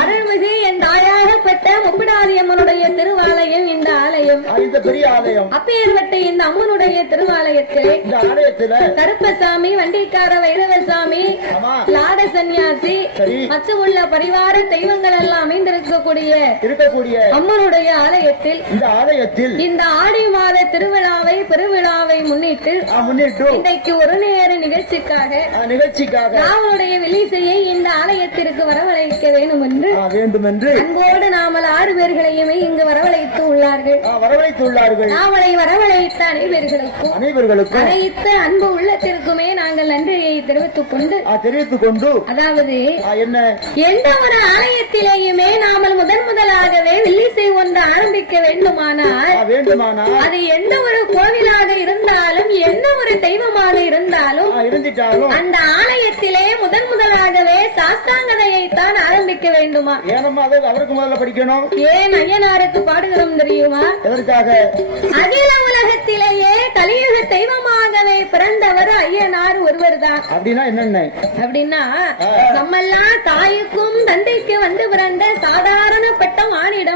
அருள்மிகு என் தாயாகப்பட்ட முப்பிடாதியம்மனுடைய திருவாலயம் இந்த ஆலயம். இந்த பெரிய ஆலயம். அப்பேற்பட்ட இந்த அம்மனுடைய திருவாலயத்திலே இந்த ஆலயத்துல கருப்பசாமி, வண்டிக்கார வைரவசாமி, லாட சன்னியாசி மற்றும் உள்ள பரிவார தெய்வங்கள் எல்லாம் அமைந்திருக்கக்கூடிய அம்மனுடைய ஆலயத்தில் இந்த ஆடி மாத திருவிழாவை பெருவிழாவை முன்னிட்டு இன்றைக்கு ஒரு நேர நிகழ்ச்சிக்காக நாமளுடைய வில்லிசையை இந்த ஆலயத்திற்கு வரவழைக்க வேண்டும் என்று அன்போடு நாமல் 6 பேர்களையுமே இங்கு வரவழைத்து உள்ளார்கள். நாமளை வரவழைத்த அனைவர்களுக்கும் அனைத்து அன்பு உள்ளத்திற்குமே நாங்கள் நன்றியை தெரிவித்துக் கொண்டு அதாவது எந்த ஒரு ஆலயத்திலேயுமே நாமல் முதலாகவே வில்லிசை ஒன்று ஆரம்பிக்க வேண்டுமானால் அது எந்த ஒரு கோவிலாக இருந்தாலும் என்ன ஒரு தெய்வமாக இருந்தாலும் அந்த ஆலயத்திலே முதலாகவே சாஸ்தாங்கதையை தான் ஆரம்பிக்க வேண்டுமா? அவருக்கு முதல்ல படிக்கணும். ஏன் ஐயனாருக்கு பாடுகிறோம் தெரியுமா? அகில உலகத்திலேயே கலியுக தெய்வமாகவே பிறந்தவர் ஐயனார் ஒருவர் தான். அப்படின்னா நம்மெல்லாம் தாய்க்கும் தந்தைக்கு வந்து பிறந்த சாதாரணப்பட்ட மானிட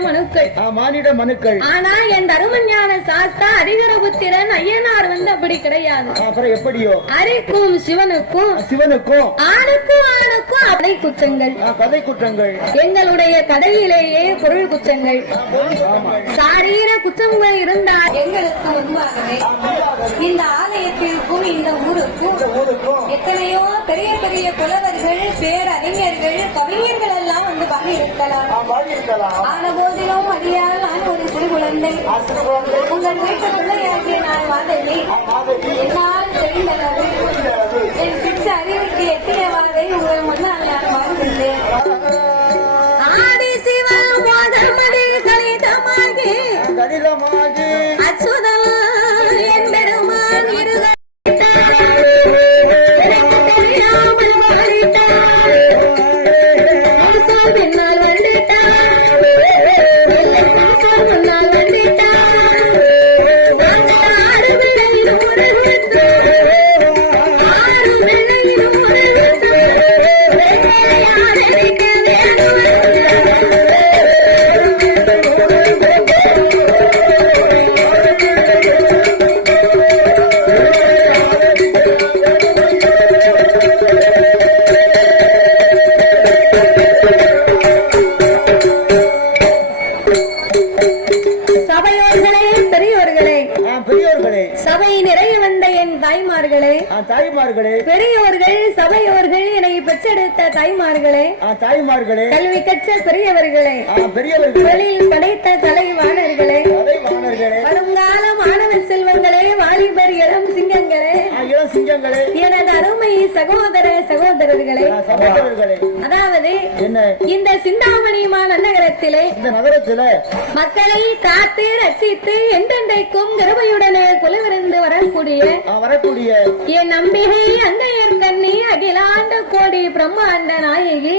மனுக்கள். ஆனா என் தருமஞான சாஸ்தா ஹரிஹரபுத்திரன் ஐயனார் வந்து அப்படி கிடையாது. அப்புறம் எப்படியோ ஹரிக்கும் சிவனுக்கும் ஆணுக்கும் அதை குற்றங்கள் எங்களுடைய கடலிலேயே பொருள் குற்றங்கள், சாரீர குற்றங்கள் இருந்தால் எங்களுக்கு முன்பாகவே இந்த ஆலயத்திற்கும் இந்த ஊருக்கும் எத்தனையோ பெரிய பெரிய புலவர்கள், பேரறிஞர்கள், கவிஞர்கள் எல்லாம் வந்து பாடியிருக்கலாம். ஆன போதிலும் அறியால் நான் ஒரு சிறு குழந்தை. உங்கள் வீட்டு பிள்ளையாகிய நான் மாதவி. என்னால் தெரிந்தளவு என் சிற்ற அறிவுக்கு எட்டியவாறே உங்கள் முன்னால் நான் வாழ்ந்துள்ளேன். ஆதி சிவன் மோதமதி கலிதமாகி அச்சுதம் என் பெருமான் இருக பெரியோர்கள், சபையோர்கள், என்னை பெற்றெடுத்த தாய்மார்களே, கல்வி கற்ற பெரியவர்களே, தொழில் படைத்த தலைவாணர்களே, வருங்கால மாணவ செல்வங்களே, வாலிபர் இளம் சிங்கங்களே, எனது அருமை சகோதரர்களே, அதாவது இந்த சிந்தாமணிமா நகரத்திலே மக்களை காத்து ரசித்து எந்தெந்தைக்கும் கிருபையுடனே குலவிருந்து வரக்கூடிய என் நம்பிகை அங்கையர் கண்ணி அகிலாண்ட கோடி பிரம்மாண்ட நாயகி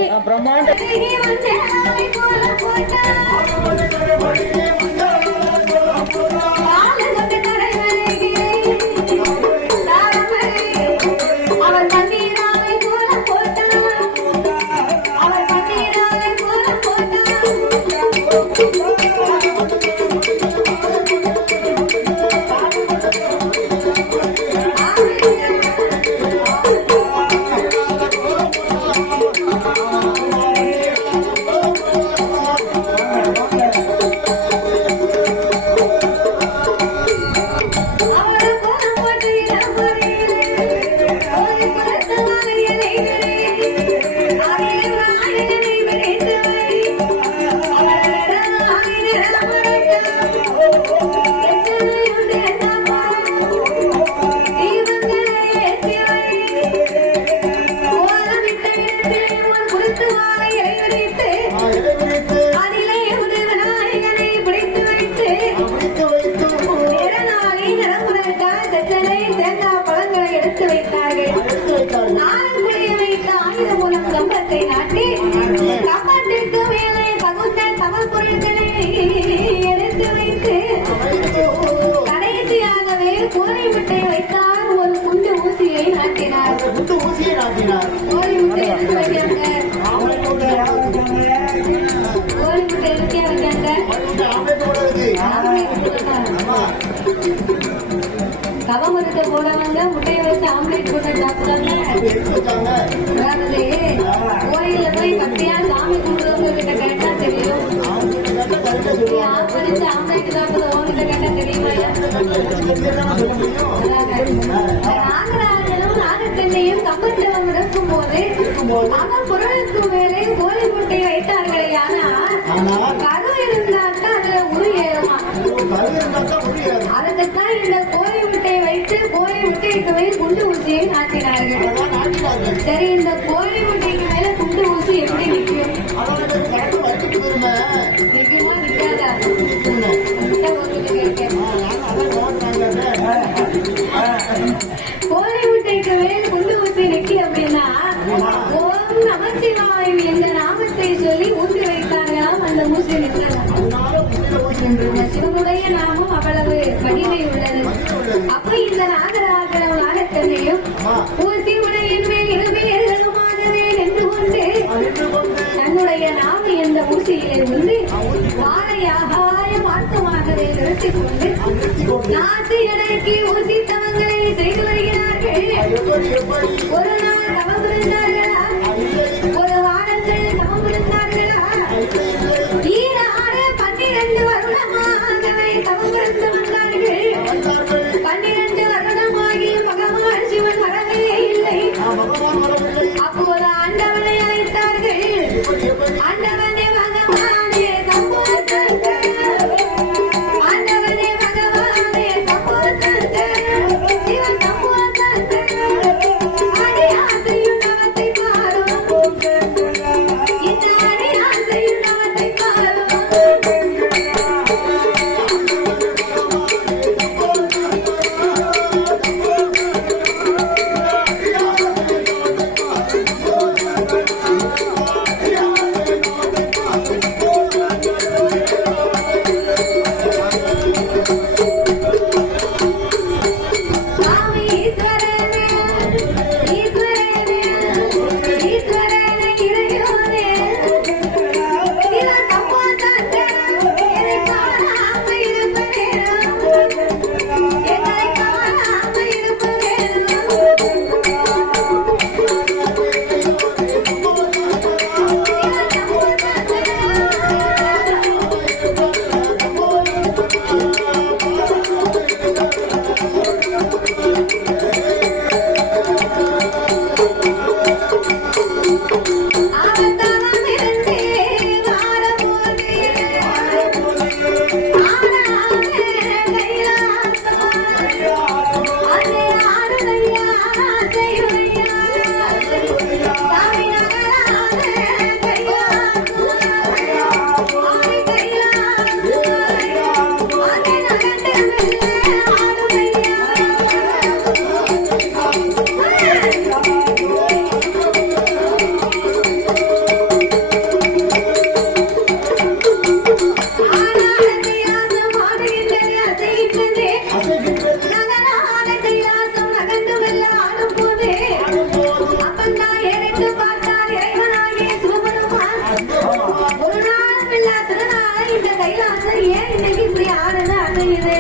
தவம் இருக்க போனவங்க முட்டையை வச்சு ஆம்லேட் போட்டு சாப்பிட்டாங்க. அதாவது கோயில்ல போய் பத்தியா சாமி கும்பிடுறவங்க கிட்ட கேட்டா தெரியும். ஆப்படிச்சு ஆம்லேட் சாப்பிடுற உங்ககிட்ட கேட்டா தெரியுமா? நாகராஜனும் நாகக்கண்ணையும் கம்பத்தவம் இருக்கும் போது அவன் குரலுக்கு மேலே கோழி முட்டையை வைத்தார்களே. ஆனா கரு இருந்தாக்கா அதுல உரு ஏறுமா. அதுக்குத்தான் இந்த கோழி முட்டையை வைத்து கோழி முட்டைக்கு மேல் குண்டு ஊசியை நாட்டினார்கள். சரி, இந்த கோழி முட்டைக்கு மேல குண்டு ஊசி எப்படி நிற்கும்? நிற்குமா நிற்காதா? கோழி முட்டைக்கு மேல் குண்டு ஊசி நிற்கி அப்படின்னா ஓம் நமச்சிவாயம் என்ற நாமத்தை சொல்லி ஊசி வைத்தாங்களாம். அந்த ஊசி நிற்கலாம். சிவனுடைய நாமம் அவ்வளவு மகிமை உள்ளது. அப்ப இந்த நாகராஜனும் நாகக்கண்ணையும் ஊசி உடையின் மேல் இருமையாகவே நின்று கொண்டு தன்னுடைய நாம என்ற ஊசியிலே வந்து வாழையாகாய மாற்றமாகவே நிறுத்திக் கொண்டு நாசி அடக்கி ஊசி தவங்களை செய்து வருகிறார்கள். ஒரு நாள் தவம் இருந்தார்களா? ஒரு வாரத்தில் தவம் இருந்தார்களா? ஈராறு 12 வருடமாகவே தவம் இருந்து வந்தார்கள். 12 வருடமாகி பகவான் சிவன் வரவே இல்லை. அப்போது ஆண்டவனை அழைத்தார்கள். ஆண்டவனே பகவானே சம்போ சங்கர், ஆண்டவனே பகவானே சம்போ சங்கர், சிவன் சம்போ சங்கர், அடியாசையும் நவத்தை பாரும், இந்த அடியாசையும் நவத்தை பாரும். சாமி ஈஸ்வரனே, ஈஸ்வரனே, ஈஸ்வரனே இறையோனே, சிவ சம்போ சங்கர், என்னை காணாம இருப்பேனோ, என்னை காணாம இருப்பேனோ. அவன் தவம் இருந்தே வாரபோது ஆனாலே கைலாசம், அங்கே ஆடுதையா ஆசையுடையா, சாமி நகராலே கைலாசம், ஆவி கைலாசம், அங்கே நடந்து மெல்ல ஆடுதையா. ஆனால கைலாசம் ஆடுகின்றது, அசைகின்றது. நகரால கைலாசம் நகர்ந்து மெல்ல ஆடும் போது அப்பந்தான் ஏறிட்டு பார்த்தார் இறைவனாகிய சிவபெருமான். ஒரு நாளும் இல்ல திருநாளை இந்த கைலாசம் ஏன் இன்னைக்கு இப்படி ஆடுது அசையுது?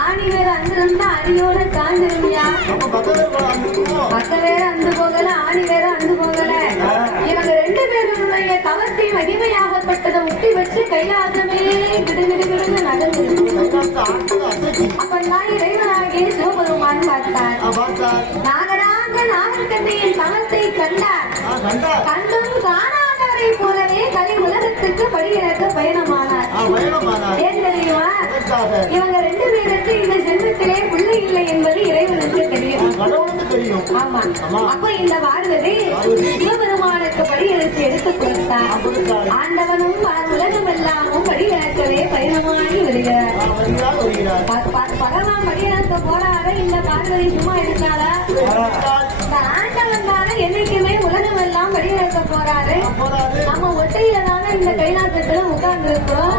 ஆணி வேற அங்கிருந்தா அடியோட சார்ந்திருந்தியா? மத்த வேற அந்து போகல, ஆணி வேற அந்து போகல. இவங்க 2 பேருடைய தவத்தை மகிமையாகப்பட்டதை முட்டி வச்சு கைலாசமே கிடுகிடுகிடுன்னு நடந்து. அப்பந்தான் இறைவனாகிய சிவபெருமான் பார்த்தார். நாகராஜ நாகக்கண்ணையின் தவத்தை கண்டார். கண்டும் காணாதவரை போலவே கலி உலகத்துக்கு படியிறக்க பயணமானார். ஏன் தெரியுமா? இவங்க 2 பேருக்கு இந்த ஜென்மத்திலே பிள்ளை இல்லை என்பது இறைவனுக்கு தெரியும். ஆமா. அப்ப இந்த பார்வதி சிவபெருமானுக்கு படியரசு எடுத்துக் கொடுத்தார். ஆண்டவனும் உலகம் எல்லாமும் படியிறக்கவே பயணமாகி வருகிறார். பகவான் படியிறக்க போறாரு, இந்த பார்வதி சும்மா இருக்காரா? இந்த ஆண்டவன் தானே என்னைக்குமே உலகம் எல்லாம் படியிறக்க போறாரு. நம்ம ஒட்டையில தானே இந்த கைலாசத்துல உட்கார்ந்து இருக்கிறோம்.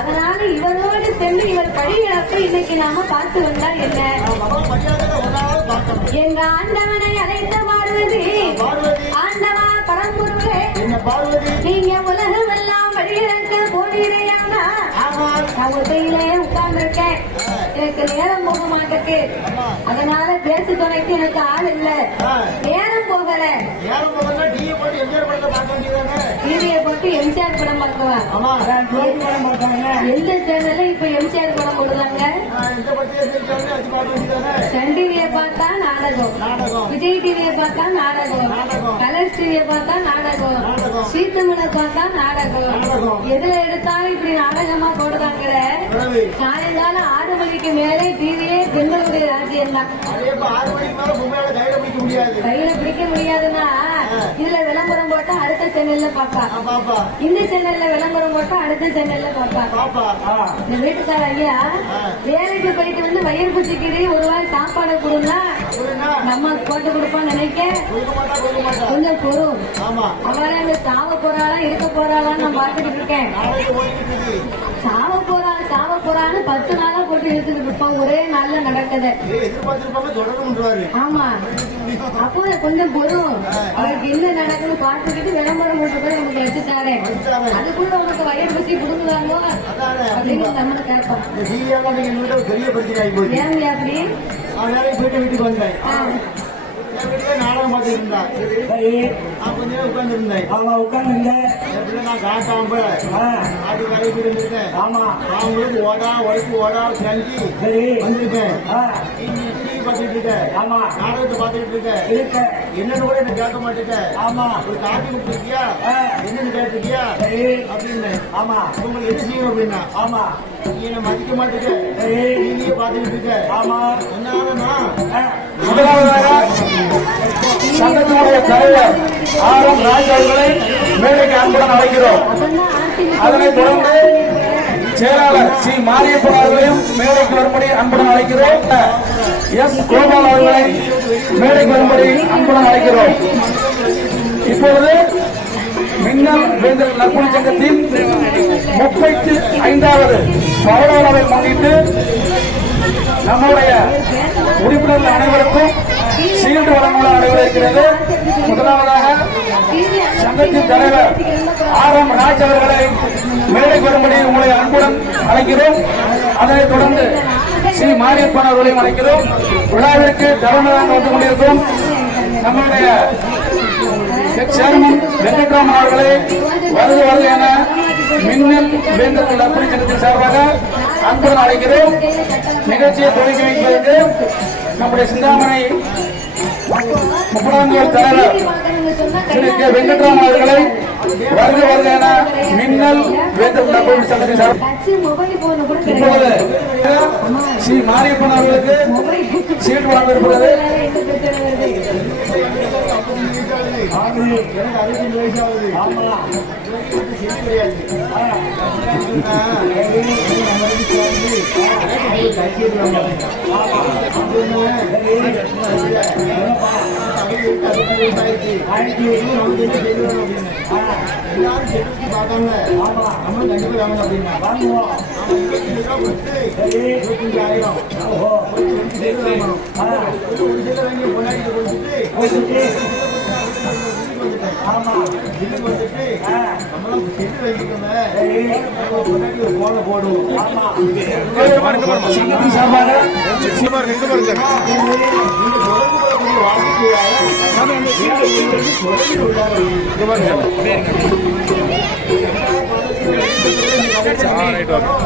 அதனால இவரோடு சென்று இவர் படியிறப்ப இன்னைக்கு நாம பார்த்து வந்தா என்ன? எங்க ஆண்டவனை அழைத்த பார்வதி, ஆண்டவா பரம்பொருளே, நீங்க உலகம் எல்லாம் படியிறக்க போனீரையானா? நான் ஒட்டையிலே உட்கார்ந்து இருக்கேன். எனக்கு எனக்கு நேரம் போக மாட்டேக்கு. அதனால பேச்சு துணைக்கு எனக்கு ஆள் இல்ல. நேரம் போகல. நேரம் போகல டிவி போட்டு எம்ஜிஆர் படத்தை பார்க்க வேண்டியதானே? டிவியை போட்டு எம்ஜிஆர் படம் பார்க்குவேன். ஆமா படம் பார்த்தாங்க. எந்த சேனல்ல இப்ப எம்ஜிஆர் படம் போடுறாங்க? இந்த படத்தை வச்சு பார்க்க வேண்டியதானே? சன் டிவியை பார்த்தா நாடகம், விஜய் டிவியை பார்த்தா நாடகம், கலர்ஸ் டிவியை பார்த்தா நாடகம், சீத்தமனை பார்த்தா நாடகம். எதுல எடுத்தாலும் இப்படி நாடகமா போடுறாங்களே. சாயங்காலம் 6 மணிக்கு மேலே டிவியே பெண்களுடைய ராஜ்யம் தான். அதே 6 மணிக்கு மேல பொம்மையால கையில பிடிக்க முடியாது. கையில பிடிக்க முடியாதுன்னா இதுல விளம்பரம் போட்டா அடுத்த சேனல்ல பாப்பா, பாப்பா இந்த சேனல்ல விளம்பரம் போட்டா அடுத்த சேனல்ல பாப்பா. பாப்பா இந்த வீட்டுக்கார ஐயா வேலைக்கு போயிட்டு வந்து வயிறு பூச்சிக்கிட்டு ஒரு வாய் சாப்பாடு கொடுங்க நம்ம போட்டு கொடுப்போம்னு நினைக்க கொஞ்சம் பொறும். ஆமா அவரை அங்க சாவ போறாளா இருக்க போறாளான்னு நான் பார்த்துட்டு இருக்கேன். சாவ போறான்னு 10 நாளா போட்டு இழுத்துக்கிட்டு இருப்போம். ஒரே நாள்ல நடக்குது. எதிர்பார்த்திருப்பாங்க தொடர்ந்து. ஆமா அப்போ கொஞ்சம் பொறும். அவருக்கு என்ன நடக்குன்னு பார்த்துக்கிட்டு விளம்பரம் போட்டு போய் உனக்கு வச்சுட்டாரு. அதுக்குள்ள உனக்கு வயிறு பசி கொடுக்குறாங்களோ அப்படின்னு நம்ம கேட்போம். பெரிய பிரச்சனை ஆகி போச்சு. ஏன் அப்படி வேலைக்கு போயிட்டு வீட்டுக்கு வந்தேன். நாடகம் பார்த்துட்டு இருந்தா கொஞ்ச நேரம் உட்கார்ந்து இருந்தேன். உட்கார்ந்து இருந்தேன். நான் காட்டாம அது வேலைக்கு போயிட்டு இருந்திருக்கேன். ஆமா அவங்களுக்கு ஓடா உழைப்பு ஓடா செஞ்சு வந்திருக்கேன். பார்த்துட்டு இருக்கேன். ஆமா நாடகத்தை பார்த்துட்டு இருக்கேன். என்னன்னு கூட என்ன கேட்க மாட்டேன். ஆமா ஒரு காப்பி கொடுத்துருக்கியா என்னன்னு கேட்டிருக்கியா அப்படின்னு. ஆமா உங்களுக்கு என்ன செய்யணும் அப்படின்னா ஆமா நீ என்ன மதிக்க மாட்டேங்க. நீங்க பார்த்துட்டு இருக்க. ஆமா என்ன சங்கத்தினுடைய தலைவர் ஆர்.எம். ராஜ் அவர்களை மேடைக்கு அன்புடன் அழைக்கிறோம். அதனைத் தொடர்ந்து செயலாளர் சி. மாரியப்பன் அவர்களையும் மேடைக்கு வரும்படி அன்புடன் அழைக்கிறோம். எஸ். கோபால் அவர்களை மேடைக்கு வரும்படி அன்புடன் அழைக்கிறோம். இப்பொழுது மின்னல் வேந்தர் நற்பணி சங்கத்தின் 35வது பவளவிழாவை முன்னிட்டு நம்முடைய உறுப்பினர்கள் அனைவருக்கும் சீல்டு வழங்குள்ள நடைபெற இருக்கிறது. முதலாவதாக சங்கத்தின் தலைவர் ஆர்.எம். ராஜ் அவர்களை மேடைக்கு வரும்படி உங்களை அன்புடன் அழைக்கிறோம். அதனைத் தொடர்ந்து சி. மாரியப்பன் அவர்களையும் அழைக்கிறோம். விழாவிற்கு தலைமையாக வந்து கொண்டிருக்கும் நம்முடைய சேர்மன் வெங்கட்ராமன் அவர்களை வருக வருக என மின்னல் வேந்தர்கள் நற்பணி சங்கத்தின் சார்பாக அன்புடன் அழைக்கிறோம். நிகழ்ச்சியை தொடங்கி வைப்பதற்கு நம்முடைய சிந்தாமணி முப்படாங்கோல் தலைவர் திரு கே. வெங்கட்ராமன் அவர்களை வருக வருக என மின்னல் வேந்தர்கள் நற்பணி சங்கத்தின் சார்பாக இப்பொழுது ஸ்ரீ மாரியப்பன் அவர்களுக்கு சீட்டு வழங்க இருப்பது.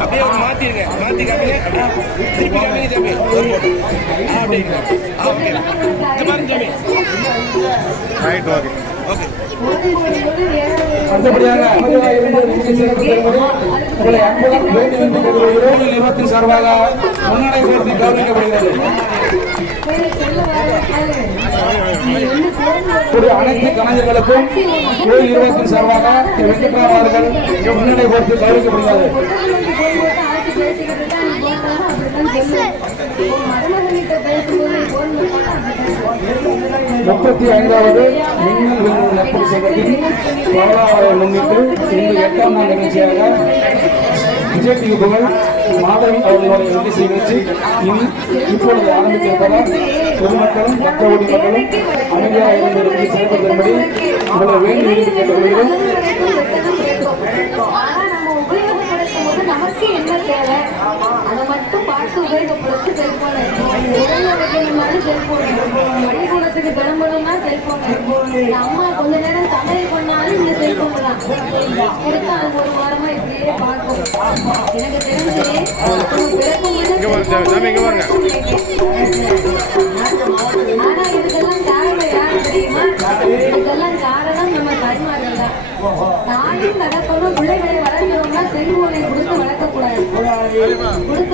அப்படியே மாத்திருங்க மாத்தி காமிங்க திருப்பி காமிங்க தம்பி ஒரு போட்டோ ஓகே அடுத்தபடியாக உங்களை அன்புடன் வேண்டி விரும்புகிற நிறுவனத்தின் சார்பாக முன்னணி போட்டி கவனிக்கப்படுகிறது. அனைத்து கலைஞர்களுக்கும் கோயில் நிறுவனத்தின் சார்பாக வெங்கட்ராமன் அவர்கள் முன்னணி போட்டி கவனிக்கப்படுகிறது. 35வது மின்னல் வேந்தர் நற்பணி சங்கத்தின் பவளவிழாவை முன்னிட்டு இன்று 8ஆம் நாள் நிகழ்ச்சியாக விஜய் டிவி புகழ் மாதவி அவர்களுடைய நிகழ்ச்சி இப்பொழுது ஆரம்பித்திருப்பதால் பொதுமக்களும் பக்தவடி மக்களும் அமைதியாக இருந்து செயல்படுத்தும்படி உங்களை வேண்டி விரும்பி கேட்டுக்கொள்கிறோம். நமக்கு என்ன தேவை அதை மட்டும் பார்த்து உபயோகப்படுத்தி பார்த்தாலும் செல்போன், பள்ளிக்கூடத்துக்கு கிளம்பணும்னா செல்போன், அம்மா கொஞ்ச நேரம் சமையல் பண்ணாலும் இந்த செல்போன் தான் எடுத்து அது ஒரு வாரமா இப்படியே பார்க்கும். எனக்கு தெரிஞ்சு ஆனா இதுக்கெல்லாம் காரணம் யாரு தெரியுமா? இதுக்கெல்லாம் காரணம் நம்ம தாய்மார்கள் தான். நானும் நடக்கணும், பிள்ளைகளை வளர்க்கணும்னா செல்போனை கொடுத்து வளர்க்கக்கூடாது. கொடுக்க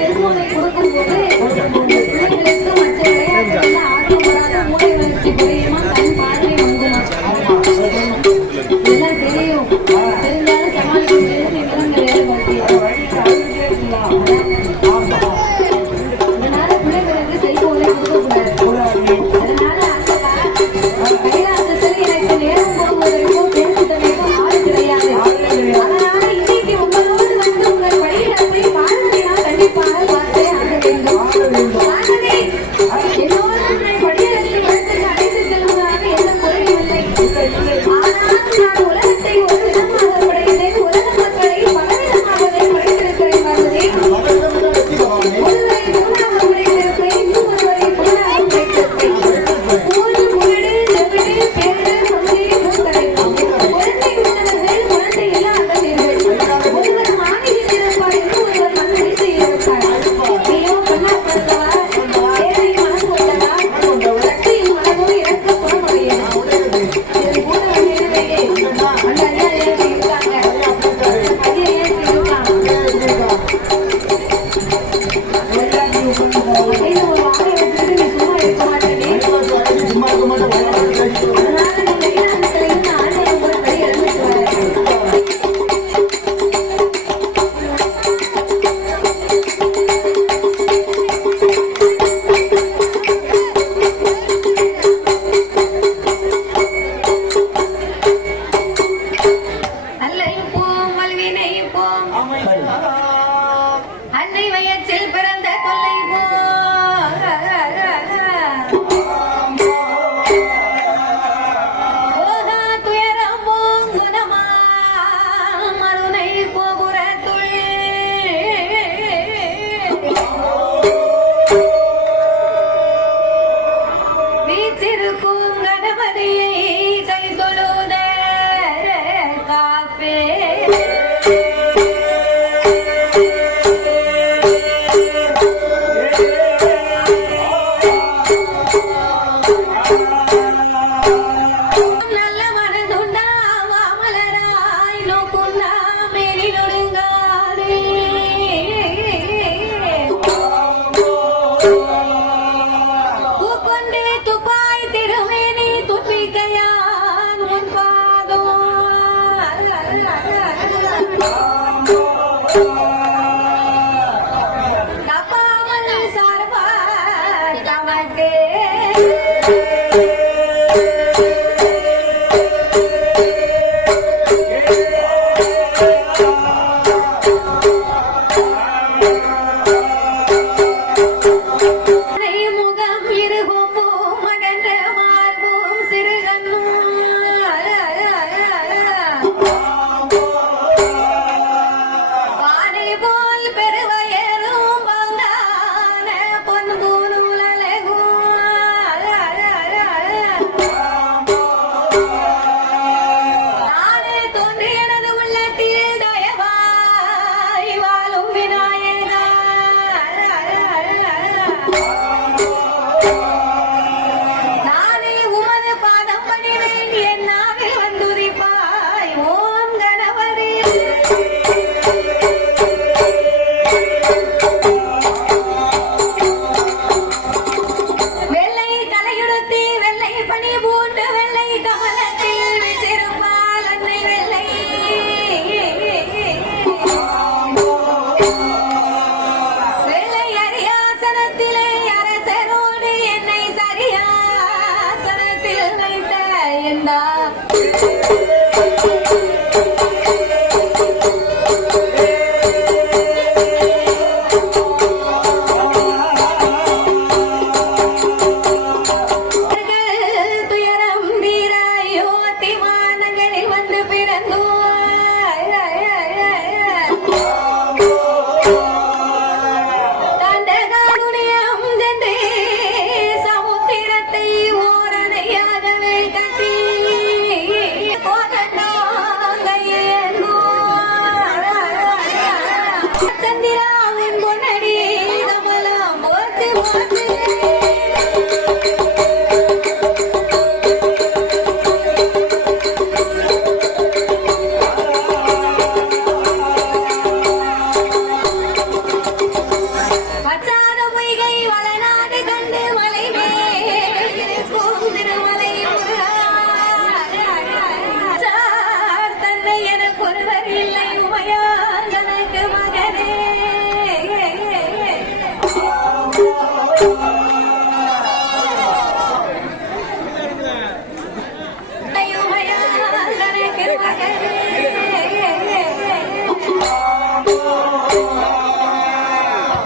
செல்போனை கொடுக்கும் போது பிள்ளைகளுக்கு மற்ற விளையாட்டுல ஆர்வம் வராத, மூளை வளர்ச்சி குறையுமா, கண் பார்வை மங்குமா, இதெல்லாம் தெரியும். தெரிஞ்சாலும் சமாளிக்க முடியாது. அதனால பிள்ளைகளுக்கு செல்போனை கொடுக்கக்கூடாது. அதனால அந்த கைலாசத்தில் எனக்கு நேரம் போகுவதற்கும் பேசுவதற்கும் ஆள் கிடையாது. அதனால இன்னைக்கு உங்களோடு வந்து உங்கள் வழியிடத்தை பார்வையினால் கண்டிப்பாக பார்த்தே ஆக வேண்டும்.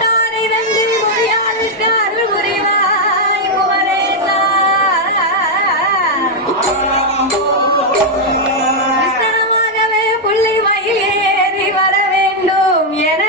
தாரை நன்றி மொழியாளுக்கு அருள் புரிவாய் குமரேசா. விஸ்தரமாகவே புள்ளி மயில் ஏறி வர வேண்டும் என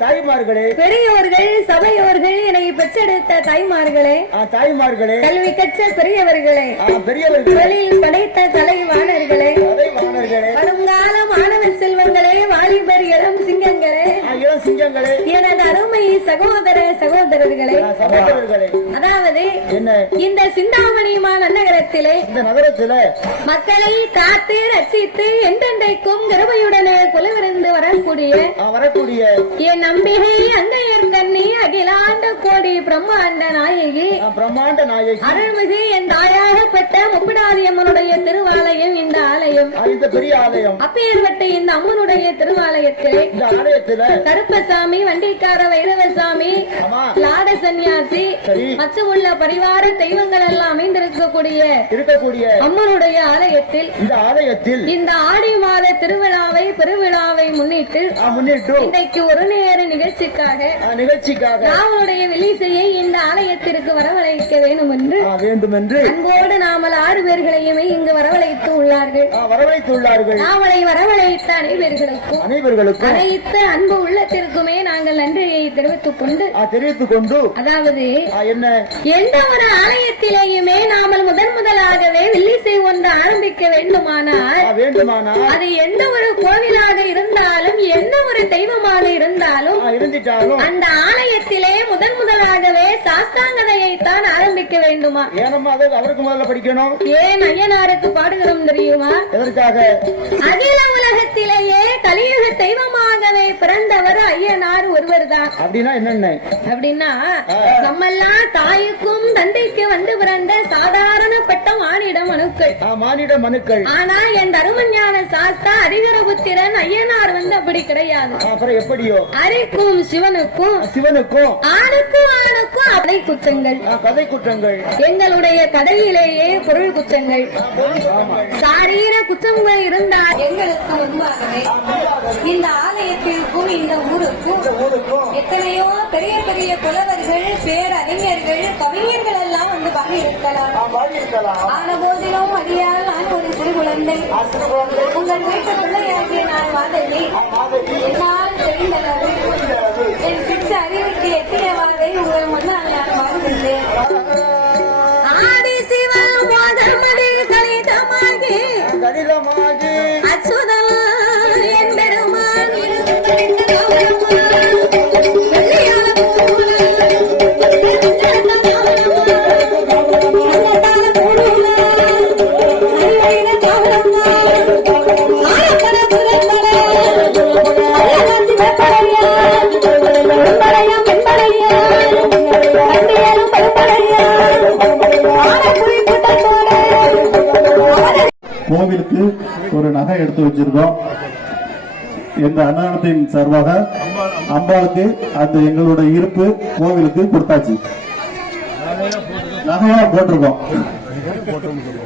தாய்மார்களே, பெரியோர்கள், சபையோர்கள், என்னை பெற்றெடுத்த தாய்மார்களே, தாய்மார்களே, கல்வி கற்ற பெரியவர்களே, தொழில் படைத்த தலைவாணர்களே, வருங்கால மாணவ செல்வங்களே, வாலிபர் இளம் சிங்கங்களே, எனது அருமை சகோதர சகோதரர்களே, அதாவது இந்த சிந்தாமணி நகரத்திலே மக்களை காத்து ரசித்து என்றென்றைக்கும் கிருபையுடனே குலவிருந்து வரக்கூடிய என் நம்பிகை அங்கையர் கண்ணி அகிலாண்ட கோடி பிரம்மாண்ட நாயகி அருள்மிகு என் தாயாகப்பட்ட முப்பிடாதி அம்மனுடைய திருவாலயம் இந்த ஆலயம் பெரிய ஆலயம். அப்பேற்பட்ட இந்த அம்மனுடைய திருவாலயத்திலே கருப்பசாமி, வண்டிக்கார வைரவசாமி, லாட சன்னியாசி மற்றும் உள்ள பரிவார தெய்வங்கள் எல்லாம் அமைந்திருக்கக்கூடிய அம்மனுடைய ஆலயத்தில் இந்த ஆடி மாத திருவிழாவை பெருவிழாவை முன்னிட்டு இன்றைக்கு ஒரு நேர நிகழ்ச்சிக்காக நாமளுடைய வில்லிசையை இந்த ஆலயத்திற்கு வரவழைக்க வேண்டும் என்று அன்போடு நாமல் 6 பேர்களையுமே இங்கு வரவழைத்து உள்ளார்கள். நாமளை வரவழைத்த அனைவர்களுக்கும் அனைத்து அன்பு உள்ளத்திற்குமே நாங்கள் நன்றியை தெரிவித்துக் கொண்டு அதாவது எந்த ஒரு ஆலயத்திலேயுமே நாமல் முதலாகவே வில்லிசை ஒன்று ஆரம்பிக்க வேண்டுமானால் அது எந்த ஒரு கோவிலாக இருந்தாலும் என்ன ஒரு தெய்வமாக இருந்தாலும் இருந்துட்டாலும் அந்த ஆலயத்திலே முதலாகவே சாஸ்தாங்கதையை தான் ஆரம்பிக்க வேண்டுமா? ஏனம்மா அது அவருக்கு முதல்ல படிக்கணும்? ஏன் ஐயனாருக்கு பாடுகிறோம் தெரியுமா? எதற்காக? அகில உலகத்திலேயே கலியுக தெய்வமாகவே பிறந்தவர் ஐயனார் ஒருவர் தான். அப்படின்னா என்னென்ன? அப்படின்னா நம்மெல்லாம் தாய்க்கும் தந்தைக்கு வந்து பிறந்த சாதாரணப்பட்ட மானிட மனுக்கள். மானிட மனுக்கள். ஆனா என் தருமஞான சாஸ்தா அதிகரபுத்திரன் ஐயனார் வந்து அப்படி கிடையாது. அப்புறம் எப்படியோ? அரிக்கும் சிவனுக்கும் ஆணுக்கும் கதை குற்றங்கள். கதை குற்றங்கள் எங்களுடைய கதையிலேயே பொருள் குற்றங்கள், சாரீர குற்றங்கள் இருந்தால் எங்களுக்கு முன்பாகவே இந்த ஆலயத்திற்கும் இந்த ஊருக்கும் எத்தனையோ பெரிய பெரிய புலவர்கள், பேரறிஞர்கள், கவிஞர்கள் எல்லாம் வந்து பாடியிருக்கலாம். ஆன போதிலும் அடியால் நான் ஒரு சிறு குழந்தை. உங்கள் வீட்டு பிள்ளையாகிய நான் வாதவி என்னால் தெரிந்தளவு என் சிற்ற அறிவுக்கு எட்டிய வாதை உங்கள் முன்னால் நான் வாழ்கின்றேன். ஆதி சிவன் வாதமதில் கணிதமாகி அச்சுதம் என் பெருமான் கோவிலுக்கு ஒரு நகை எடுத்து வச்சிருக்கோம். எங்க அன்னதானத்தின் சார்பாக அம்பாளுக்கு அந்த எங்களோட இருப்பு கோவிலுக்கு கொடுத்தாச்சு. நகையா போட்டிருக்கோம்.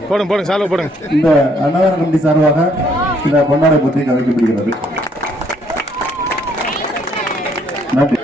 போடுங்க சால்வை போடுங்க. இந்த அன்னதான கமிட்டி சார்பாக இந்த பொன்னாடை பற்றி கதைக்கப்படுகிறது. நன்றி.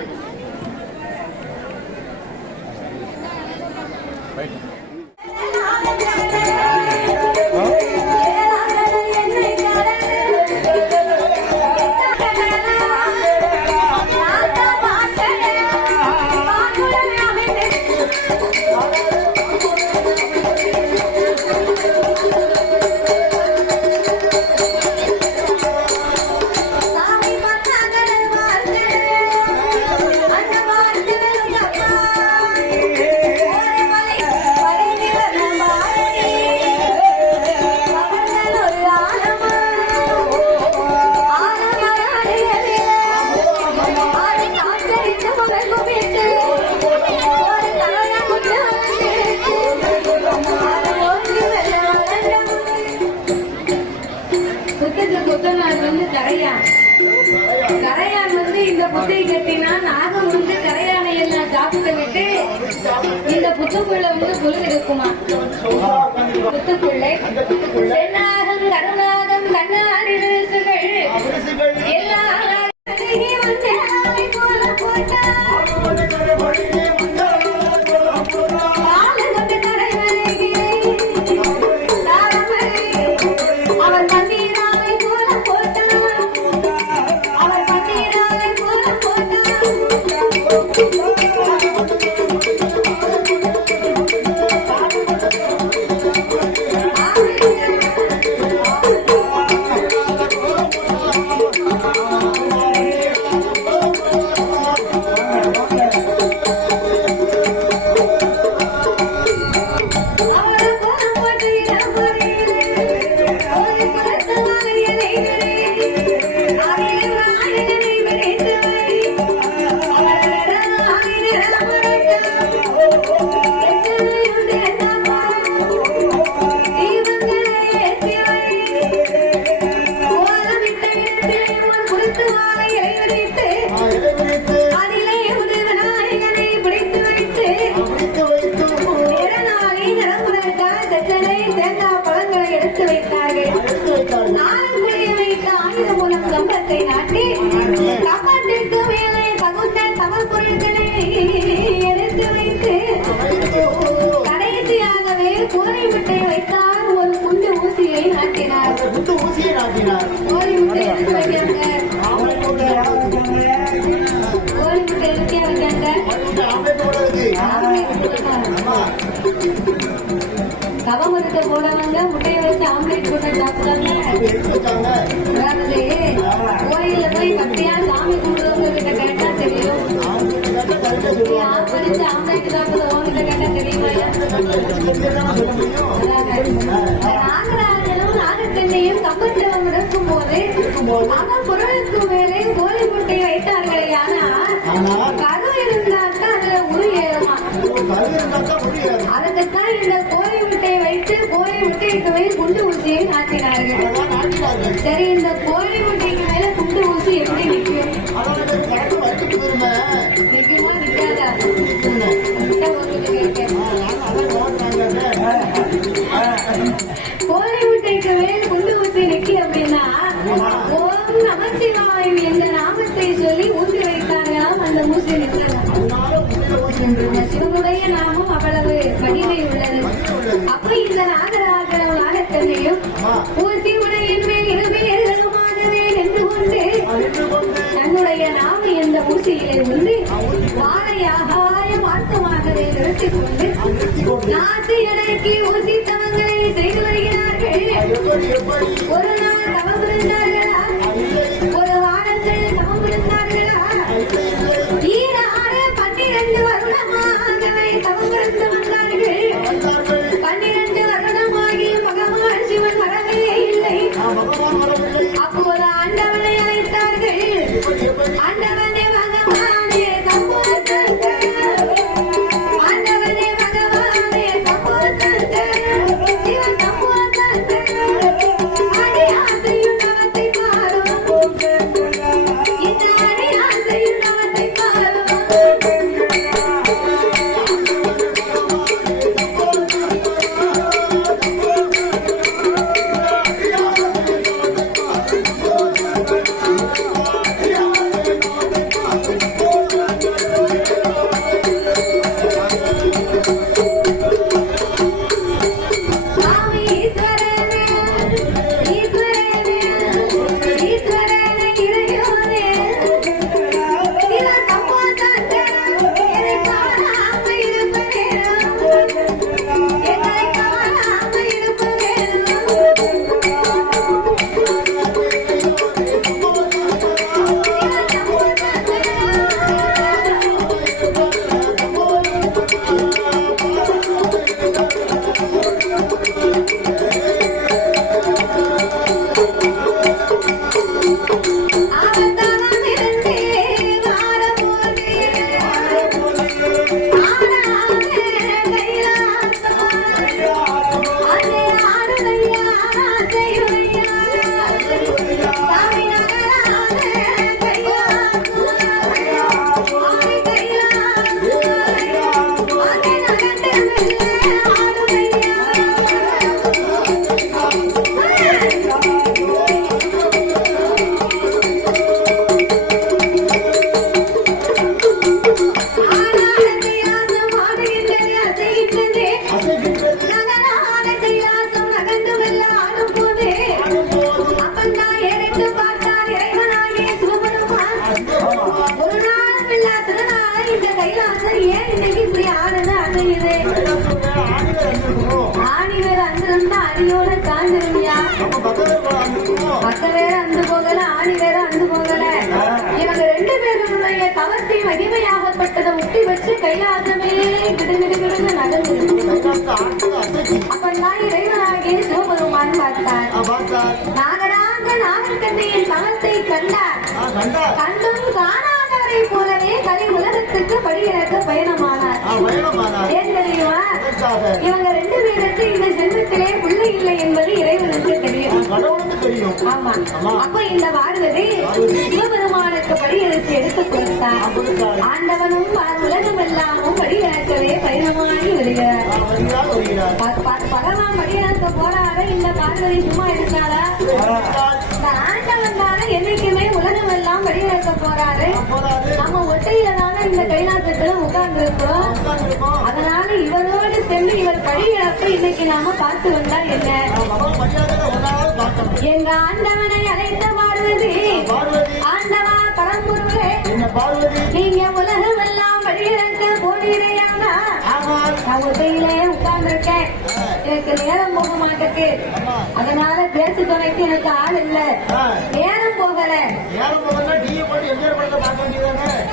கரையான் வந்து இந்த புத்தை கட்டினா நாகம் வந்து கரையானை எல்லாம் சாப்பிட்டு விட்டு இந்த புத்துக்குள்ள வந்து குழு இருக்குமா? புத்துக்குள்ளே சென்னாகம் கருணாகம் கண்ணாடி எல்லா கடைசியாகவே குதிரை முட்டை வைத்தார். ஒரு குண்டு ஊசியை நாட்டினார். கோழி முட்டை எடுத்து வைக்காங்க. கோழி முட்டை எடுத்து வைக்காங்க. கவமரத்தை போடவங்க முட்டையை வச்சு ஆம்லேட் போட்டு சாப்பிட்டாங்க. கோயில போய் சொல்லியிருந்தா சொல்ல முடியும். நாகராஜனும் நாகக்கண்ணையும் கம்பத்தில் நடக்கும் போது அவன் குரலுக்கு மேலே கோழி முட்டையை வைத்தார்களே ஆனால் கரு இருந்தாக்கா அதுல உரு ஏறுமா. கருது இருந்தாதான் முடியாது. அதுக்குத்தான் இந்த கோழி முட்டையை வைத்து கோழி முட்டைக்கு மேல் குண்டு ஊசியை நாட்டினார்கள். அதான் நாட்டினார்கள். சரி, இந்த கோழி முட்டைக்கு மேல குண்டு ஊசி எப்படி நிற்கும்? அவனுக்கு கரெக்ட் வச்சுட்டு போயிருந்தேன். நிற்குமா நிற்காதா? உங்களுக்கு கேட்கிறேன். கோழி முட்டைக்கு மேல் குண்டு ஊசி நிற்கி அப்படின்னா ஓம் நமச்சிவாயம் என்ற நாமத்தை சொல்லி ஊசி வைத்தார்களாம். அந்த ஊசி நிற்கலாம். சிவனுடைய நாமம் அவ்வளவு மகிமை உள்ளது. அப்ப இந்த நாகராஜனும் நாகக்கண்ணையும் ஊசி உடையின் மேல் இருமே எழுதமாகவே நின்று கொண்டு தன்னுடைய நாம என்ற ஊசியிலே உண்டு வாழையாகாய மாற்றமாகவே நிறுத்திக் கொண்டு நாசி அடக்கி ஊசி தவங்களை செய்து வருகிறார்கள். ஒரு நாள் தவம் இருந்தார்களா? ஒரு வாரத்தில் தவம் இருந்தார்களா? ஈராறு 12 வருடமாகவே தவம் இருந்து வந்தார்கள். 12 வருடமாகி பகவான் சிவன் வரவே இல்லை. அப்போது ஆண்டவனை அழைத்தார்கள். ஆண்டவனே பகவானே சம்போ சங்கர, ஆண்டவனே பகவானே சம்போ சங்கர, சிவ சம்போ சங்கர, அடி ஆசையும் நவத்தை பாரும், இந்த அடி ஆசையும் நவத்தை பாரும். சுவாமி ஈஸ்வரனே, ஈஸ்வரனே, ஈஸ்வரனே இறையோனே, சிவ சம்போ சங்கர, என்னை காணாம இருப்பேனும், என்னை காணாம இருப்பேனும். ஆனந்தம் இருந்தே வாரபோதே, ஆனாமே கைலாசம், அதே ஆடுதையா ஆசையுடையா, சாமி நகரானே கைலாசம், ஆதி கைலாசம், அதே நகர்ந்து மெல்ல ஆடுதையா. ஆனாரத்தியாசம் ஆடுகின்றதே அசைகின்றதே, நகரான கைலாசம் நகர்ந்து வெல்ல ஆடும் போதே அப்பந்தான் ஏறிட்டு பார்த்தார் இறைவனாகிய சிவபெருமான். ஒரு நாளும் இல்ல திருநாள் இந்த கைலாசம் ஏன் இன்னைக்கு இப்படி ஆடுது அசையுது? ஆணி வேற அங்கிருந்தா அடியோட சாஞ்சிருமியா. மத்த வேற அந்து போகல, ஆணி வேற அந்து போகல. இவங்க 2 பேருடைய தவத்தை மகிமையாகப்பட்டதை முட்டி வச்சு கைலாசமே கிடுகிடுகிடுன்னு நடந்து அப்பந்தான் இறைவனாகிய சிவபெருமான் பார்த்தார். நாகராக நாகக்கண்ணையின் தவத்தை கண்டார். கண்டும் காணாதவரை போலவே கலை உலகத்துக்கு படியிறக்க பயணமானார். ஏன் தெரியுமா? இவங்க 2 பேருக்கு இந்த ஜென்மத்திலே பிள்ளை இல்லை என்பது இறைவனுக்கு தெரியும். ஆமா. அப்ப இந்த பார்வதி சிவபெருமானுக்கு படியரசு எடுத்து கொடுத்தார். ஆண்டவனும் உலகம் எல்லாமும் படியிறக்கவே பயணமாகி வருகிறார். பகவான் படியிறக்க போறாரு. இந்த பார்வதி சும்மா இருக்காளா? இந்த ஆண்டவன் தானே என்னைக்குமே உலகம் எல்லாம் படியிறக்க போறாரு. நம்ம ஒட்டையில தானே இந்த கைலாசத்துல உட்கார்ந்து இருக்கிறோம். அதனால இவரோடு சென்று இவர் படியிறக்க இன்னைக்கு நாம பார்த்து வந்தா என்ன? எங்க ஆண்டவனை அழைத்த பார்வதி, ஆண்டவா பரம்பொருளே, நீங்க உலகம் எல்லாம் படியிறக்க போனீரையானா? நான் ஒட்டையிலே உட்கார்ந்துருக்கேன். எனக்கு நேரம் போக மாட்டேக்கு. அதனால பேச்சு துணைக்கு எனக்கு ஆள் இல்ல. நேரம் போகல.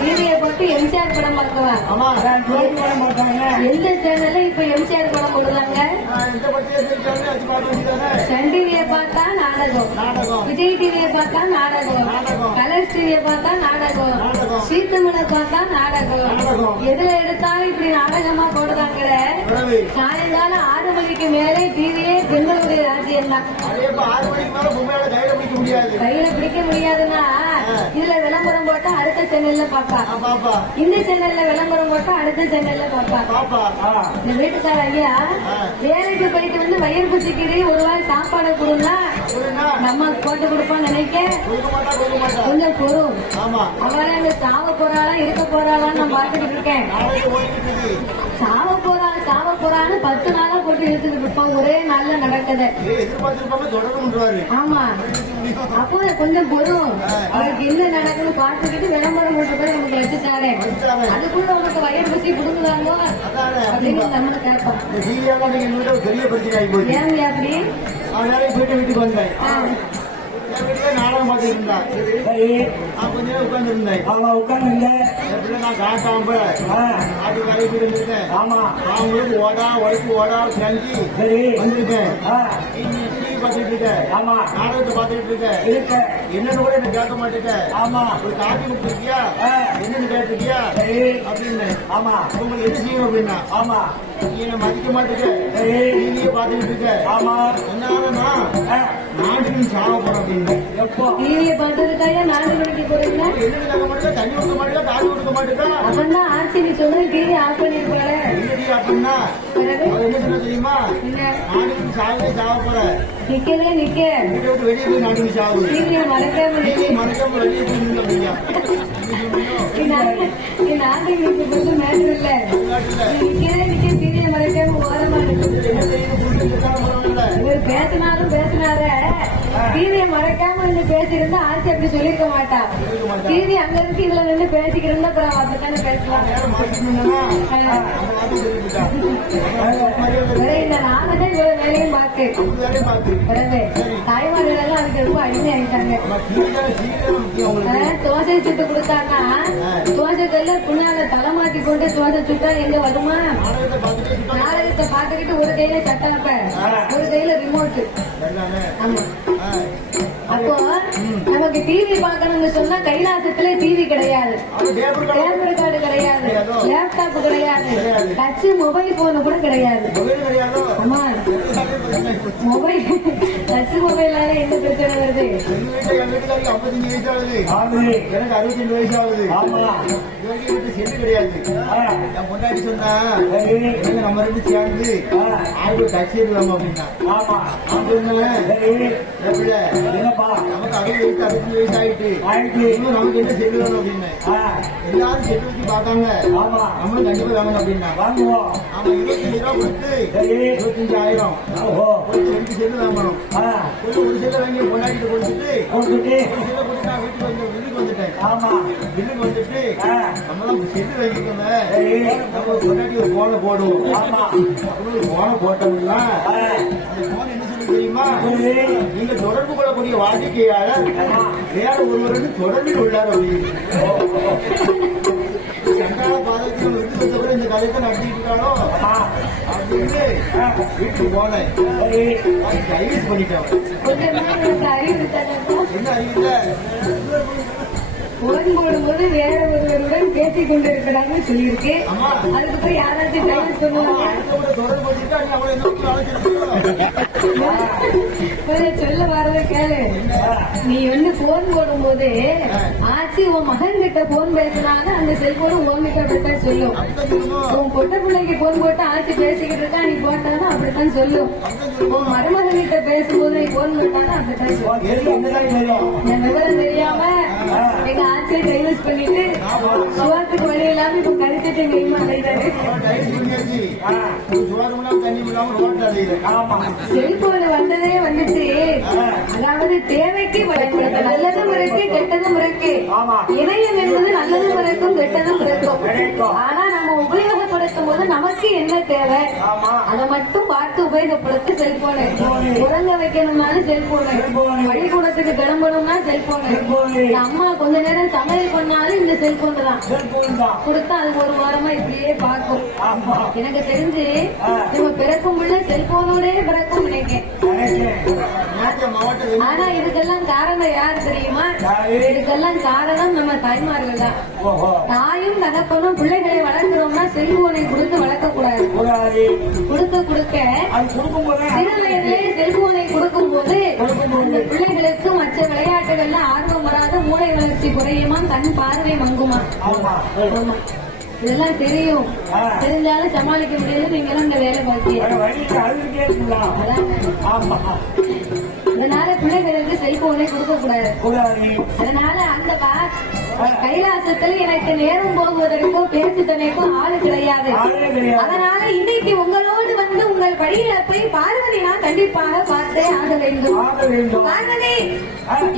டிவியை போட்டு எம்ஜிஆர் படம் பார்க்குவேன். ஆமா ஜோதி படம் பார்த்தாங்க. எந்த சேனல்ல இப்ப எம்ஜிஆர் படம் போடுறாங்க? இந்த படத்துல தெரிஞ்சாலே அது பார்க்க வேண்டியதானே. சன் டிவியை பார்த்தா நாடகம், நாடகம். விஜய் டிவியை பார்த்தா நாடகம், நாடகம். கலர்ஸ் டிவியை பார்த்தா நாடகம், நாடகம். சீத்தமனை பார்த்தா நாடகம். நாடகம். எதுல எடுத்தாலும் இப்படி நாடகமா போடுறாங்களே. பிறகு சாயங்காலம் 6 மணிக்கு மேலே டிவியே பெண்களுடைய ராஜ்யம் தான். அதே இப்ப 6 மணிக்கு மேல பொம்மையால கையில பிடிக்க முடியாது. கையில பிடிக்க முடியாதுன்னா இதுல விளம்பரம் போட்டா அடுத்த சேனல்ல பாப்பா, பாப்பா இந்த சேனல்ல விளம்பரம் போட்டா அடுத்த சேனல்ல பாப்பா. பாப்பா இந்த வீட்டுக்கார ஐயா வேலைக்கு போயிட்டு வந்து வயிறு பசிக்குது, ஒரு வாய் சாப்பாடு கொடுன்னா சொல்லுங்க. நம்ம போட்டு கொடுப்போம்னு நினைக்க கொடுக்க மாட்டா. கொஞ்சம் பொறும். ஆமா அவளை அங்க சாவ போறாளா இருக்க போறாளான்னு நான் பாத்துக்கிட்டு இருக்கேன். நாளைக்கு ஓடிக்கிட்டு இருக்கு. சாவ போறான்னு 10 நாளா போட்டு இழுத்துக்கிட்டு இருப்போம். ஒரே நாள்ல நடக்குது. எதிர்பார்த்திருப்பாங்க தொடர்ந்து பண்றாரு. ஆமா அப்போ கொஞ்சம் பொறும். அவருக்கு என்ன நடக்குன்னு பார்த்துக்கிட்டு விளம்பரம் போட்டு போய் நமக்கு வச்சுட்டாரு. அதுக்குள்ள உனக்கு வயிறு பசி கொடுக்குறாங்களோ அதானே அப்படின்னு நம்ம கேட்போம். இந்த டிவியால நீங்க வீட்டுல ஒரு பெரிய பிரச்சனை ஆகி போச்சு. ஏங்க அப்படி? நான் வேலைக்கு போயிட்டு வீட்டுக்கு வந்தேன். என் வீட்டுல நாடகம் பார்த்துட்டு இருந்தா. நான் கொஞ்ச நேரம் உட்கார்ந்து இருந்தேன். என் பிள்ளை நான் காட்டாம அது வேலைக்கு போயிட்டு இருந்திருக்கேன். அவங்களுக்கு ஓடா செஞ்சு வந்திருக்கேன். டிவி பார்த்துட்டு இருக்கேன். நாடகத்தை பார்த்துட்டு இருக்கேன். என்னன்னு கூட என்ன கேட்க மாட்டேங்க. ஒரு காப்பி கொடுத்துருக்கியா, என்னன்னு கேட்டிருக்கியா அப்படின்னு. உங்களுக்கு என்ன செய்யணும் அப்படின்னா நீ என்ன மதிக்க மாட்டேங்க. டிவியை பார்த்துட்டு இருக்க. என்னாலன்னா நாட்டுக்கு சாக போறோம் அப்படின்னு. டிவியை பார்த்ததுக்காக 4 மணிக்கு போறீங்க. என்ன கேட்க மாட்டேங்க, தண்ணி கொடுக்க மாட்டேங்க, காசு கொடுக்க மாட்டேங்க. அவன்தான் ஆட்சி நீ சொன்னது டிவி ஆஃப் பண்ணிருப்பாரு. என்னடி அப்படின்னா அவர் என்ன சொன்ன தெரியுமா? நாட்டுக்கு சாகவே சாக போற. நிக்கவே நிக்க வீட்டை விட்டு வெளியே போய் நாட்டுக்கு சாகுது. டிவியை மறக்காம டிவியை மறக்காம வெளியே போய் நின்று அப்படியா நீ நாட்டுக்கு கொஞ்சம் மேட்டர் இல்ல. நிக்கவே நிக்க டிவியை மறக்காம ஓரமா இருக்கு. என்ன செய்யணும் புரிஞ்சுக்கிட்டாலும் பரவாயில்ல. இவர் பேசினாரு டிவியை மறக்காம நின்று பேசியிருந்தா ஆட்சி அப்படி சொல்லிருக்க மாட்டா. டிவி அங்க இருக்கு, இதுல நின்று பேசிக்கிட்டு இருந்தா அப்புறம் அப்படித்தானே பேசலாம். நேரம் மாற்றிக்கணும்னா அந்த வார்த்தை சொல்லிவிட்டா. இந்த நானதான் இவ்வளவு வேலையும் பார்த்து வேலையை பார்த்து பிறகு தாய்மார்கள் எல்லாம் அதுக்கு ரொம்ப அடிமை ஆயிட்டாங்க. சீக்கிரம் முக்கியம் உங்களுக்கு. தோசை சுட்டு கொடுத்தாங்கன்னா தோசை கல்ல புண்ணால தலை மாட்டி கொண்டு தோசை சுட்டா எங்க வருமா? நாடகத்தை பார்த்துட்டே சுத்தம் நாடகத்தை பார்த்துக்கிட்டு ஒரு கையில சட்டப்ப ஒரு கையில ரிமோட். எல்லாமே. ஆமா அப்போ நமக்கு டிவி பார்க்கணும்னு சொன்னா கைலாசத்துல டிவி கிடையாது, அது டேபிள் கார்டு டேப் ரெக்கார்டு கிடையாது, லேப்டாப் கிடையாது, டச் மொபைல் போன் கூட கிடையாது. மொபைல் கிடையாதோ? ஆமா மொபைல் டச் மொபைலால என்ன பிரச்சனை வருது? என் வீட்டுக்காரிக்கு 55 வயசு ஆகுது. எனக்கு 62 வயசு ஆகுது. இவருக்கு வீட்டு செல்லு கிடையாது. என் பொண்டாட்டி சொன்னா எங்க நம்ம 2 சேர்ந்து ஆய்வு டச் இருக்கலாமா அப்படின்னா. நமக்கு 65 வயசு ஆயிட்டு இன்னும் நமக்கு என்ன செல்லு வேணும் அப்படின்னு எல்லாரும் செல்லு வச்சு பார்த்தாங்க. நம்மளும் கண்டிப்பா வாங்கணும் அப்படின்னா வாங்குவோம். ஆமா 25 ரூபா கொடுத்து 25,000 கொடுத்து 2 செல்லு வாங்கணும். ஒரு செல்ல வாங்கி பொண்டாட்டிட்டு கொடுத்துட்டு ஒரு செல்ல கொடுத்து நான் வீட்டுக்கு வந்துட்டேன். வீட்டுக்கு வந்துட்டு நம்மளாம் செல்லு வாங்கிக்கோங்க, நம்ம பொண்டாட்டி ஒரு போனை போடுவோம். அப்புறம் ஒரு போனை போட்டோம்னா அந்த போன் என்ன சொல்லி தெரியுமா? நீங்க தொடர்பு கொள்ளக்கூடிய வாடிக்கையாளர் வேற ஒருவருக்கு தொடர்பில் உள்ளார் அப்படின்னு. சண்டால பாதத்தில் விட்டு வந்த கூட இந்த கதைத்தை நடத்திட்டு இருக்காளோ அப்படின்னு வீட்டுக்கு போனேன். டைவர்ஸ் பண்ணிட்டேன். கொஞ்சம் நாள் எனக்கு அறிவு இருக்காங்க. என்ன அறிவில்லை போன் போடும்போது வேற ஒருவருடன் பேசிக் கொண்டிருக்கிறாங்கன்னு சொல்லியிருக்கு. ஆமா. அதுக்கப்புறம் யாராச்சும் டைவர்ஸ் பண்ணுவாங்க. அடுத்தவங்க தொடர்பு பண்ணிட்டா நீ அவளை என்ன அழைச்சிருக்கோம். சொல்ல வர்றத கேளு. நீ வந்து போன் போடும்போது ஆச்சி உன் மகன் கிட்ட போன் பேசினாங்க அந்த செல்போன் உன்கிட்ட அப்படித்தான் சொல்லும். உன் பொட்ட பிள்ளைக்கு போன் போட்டு ஆச்சி பேசிக்கிட்டு இருக்கா நீ போட்டாலும் அப்படித்தான் சொல்லும். உன் மருமகன் கிட்ட பேசும்போது நீ போன் போட்டாலும் அப்படித்தான் சொல்லும். என் விவரம் தெரியாம எங்க ஆட்சியை டைவர்ஸ் பண்ணிட்டு சுவாத்துக்கு வழி இல்லாம இப்ப கழிச்சிட்டு எங்க அழைத்தாரு. செல்போன் வந்ததே வந்துச்சு. அதாவது தேவைக்கு பயன்படுத்த நல்லதும் இருக்கு கெட்டதும் இருக்கு. இணையம் என்பது நல்லதும் இருக்கும் கெட்டதும் இருக்கும். ஆனா நம்ம உபயோகப்படுத்தும் போது இருக்கும்போது நமக்கு என்ன தேவை ஆமா. அதை மட்டும் பார்த்து உபயோகப்படுத்த செல்போனு. உறங்க வைக்கணும்னாலும் செல்போனு, பள்ளிக்கூடத்துக்கு கிளம்பணும்னா செல்போனு, அம்மா கொஞ்ச நேரம் சமையல் பண்ணாலும் இந்த செல்போன் தான் செல்போன் தான். கொடுத்தா அது ஒரு வாரமா இப்படியே பார்க்கும். ஆமா. எனக்கு தெரிஞ்சு நம்ம பிறக்கும் உள்ள செல்போனோடே பிறக்கும் நினைக்கிறேன். மாவட்டம் ஆனா இதுக்கெல்லாம் காரணம் யார் தெரியுமா? இதுக்கெல்லாம் காரணம் நம்ம தாய்மார்கள் தான். ஓஹோ. தாயும் தகப்பனும் பிள்ளைகளை வளர்க்கிறோம்னா செல்போனை கொடுத்து வளர்க்க கூடாது. கூடாது. கொடுக்க அது கொடுக்கும் போதே சிறு வயதிலே செல்போனை கொடுக்கும் போது அந்த பிள்ளைகளுக்கு மற்ற விளையாட்டுகள்ல ஆர்வம் வராது, மூளை வளர்ச்சி குறையுமா, கண் பார்வை மங்குமா. ஆமா. ஆமா. இதெல்லாம் தெரியும். தெரிஞ்சாலும் சமாளிக்க முடியாது. நீங்க எல்லாம் இந்த வேலை பார்க்கீங்க. வழியில் அழுதுட்டே இருக்கலாம். ஆமா. அதனால பிள்ளைகளுக்கு செல்போனை கொடுக்க கூடாது. கூடாது. அதனால அந்த கைலாசத்துல எனக்கு நேரம் போகுவதற்கோ பேச்சு துணைக்கும் ஆளு கிடையாது. ஆளே கிடையாது. அதனால இன்னைக்கு உங்களோடு வந்து உங்கள் படியிழப்பை பார்வதி நான் கண்டிப்பாக பார்த்தே ஆக வேண்டும். ஆக வேண்டும். பார்வதி,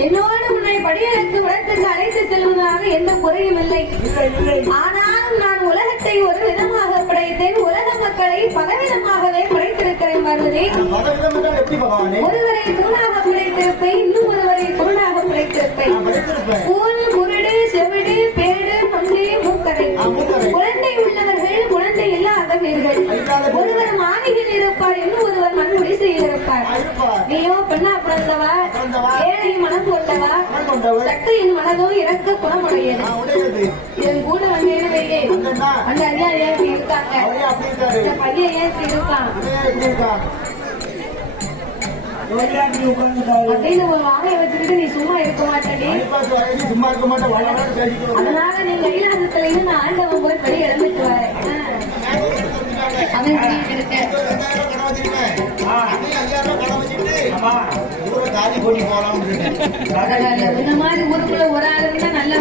என்னோடு உன்னை படியிழக்கு உலகத்துக்கு அழைத்து செல்வதாக எந்த குறையும் இல்லை. இல்லை இல்லை. ஆனாலும் நான் உலகத்தை ஒரு விதமாக படைத்தேன், உலக மக்களை பலவிதமாகவே படைத்திருக்கிறேன். பார்வதி, மதவிதம் என்றால் எப்படி பகவானே? ஒருவரை குருடாக படைத்திருப்பேன், இன்னும் ஒருவரை குருடாக படைத்திருப்பேன். நான் படித்திருப்பேன். கூன், குருடு, செவிடு, பேடு, மொண்டை, மூக்கரை. மூக்கரை. குழந்தை உள்ளவர்கள், குழந்தை இல்லாதவர்கள். ஒருவர் மாளிகையில் இருப்பார், இன்னும் ஒருவர் மண்குடிசையில் இருப்பார். இருப்பார். நீயோ பெண்ணா பிறந்தவா, பிறந்தவா. ஏழை மனம் கொண்டவா, மனம் கொண்டவள். சக்தியின் மனதோ இறக்க குணமுடையது. உடையது. இதன் கூட வந்தேன்னு வையே, வந்தேன்னா? அந்த ஐயா ஏன் இப்படி இருக்காங்க, அவரே அப்படி இருக்காரு. இந்த பையன் ஏன் இப்படி இருக்கான் உடையா இப்படி இருக்கான். விளையாட்டு உட்கார்ந்துட்டாரு. அப்படின்னு ஒரு வாழையை வச்சுக்கிட்டு நீ சும்மா இருக்க மாட்டேடி. மணிப்பாட்டு வரைக்கும் சும்மா இருக்க மாட்டேன். வளர்ந்து பேசிக்கிறோம். அதனால நீ கைலாசத்துல இருந்து ஆண்டவன் போய் படி இழந்துட்டு வர. அவன் சொல்லிட்டு இருக்க. ஆமா. ஊரை தாலி போட்டி போகலாம். இந்த மாதிரி ஊருக்குள்ள ஒரு ஆளுன்னா நல்ல